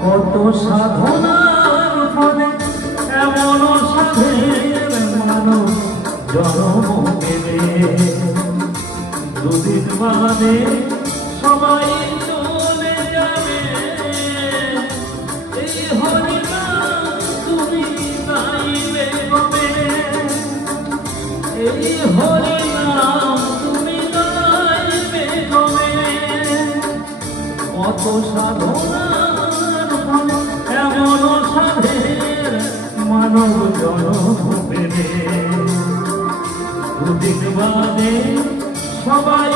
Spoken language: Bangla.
কত সাধনার ফলে এমন সাধের মানুষ জন্ম পেলে দুদিন বাদে সবাই চলে যাবে এই হরিনাম তুমি গাইবে হবে এই হরিনাম তুমি গাইবে হবে কত সাধনার ফলে এমন সাধের মানব জন্ম পেলে দুদিন বাদে সবাই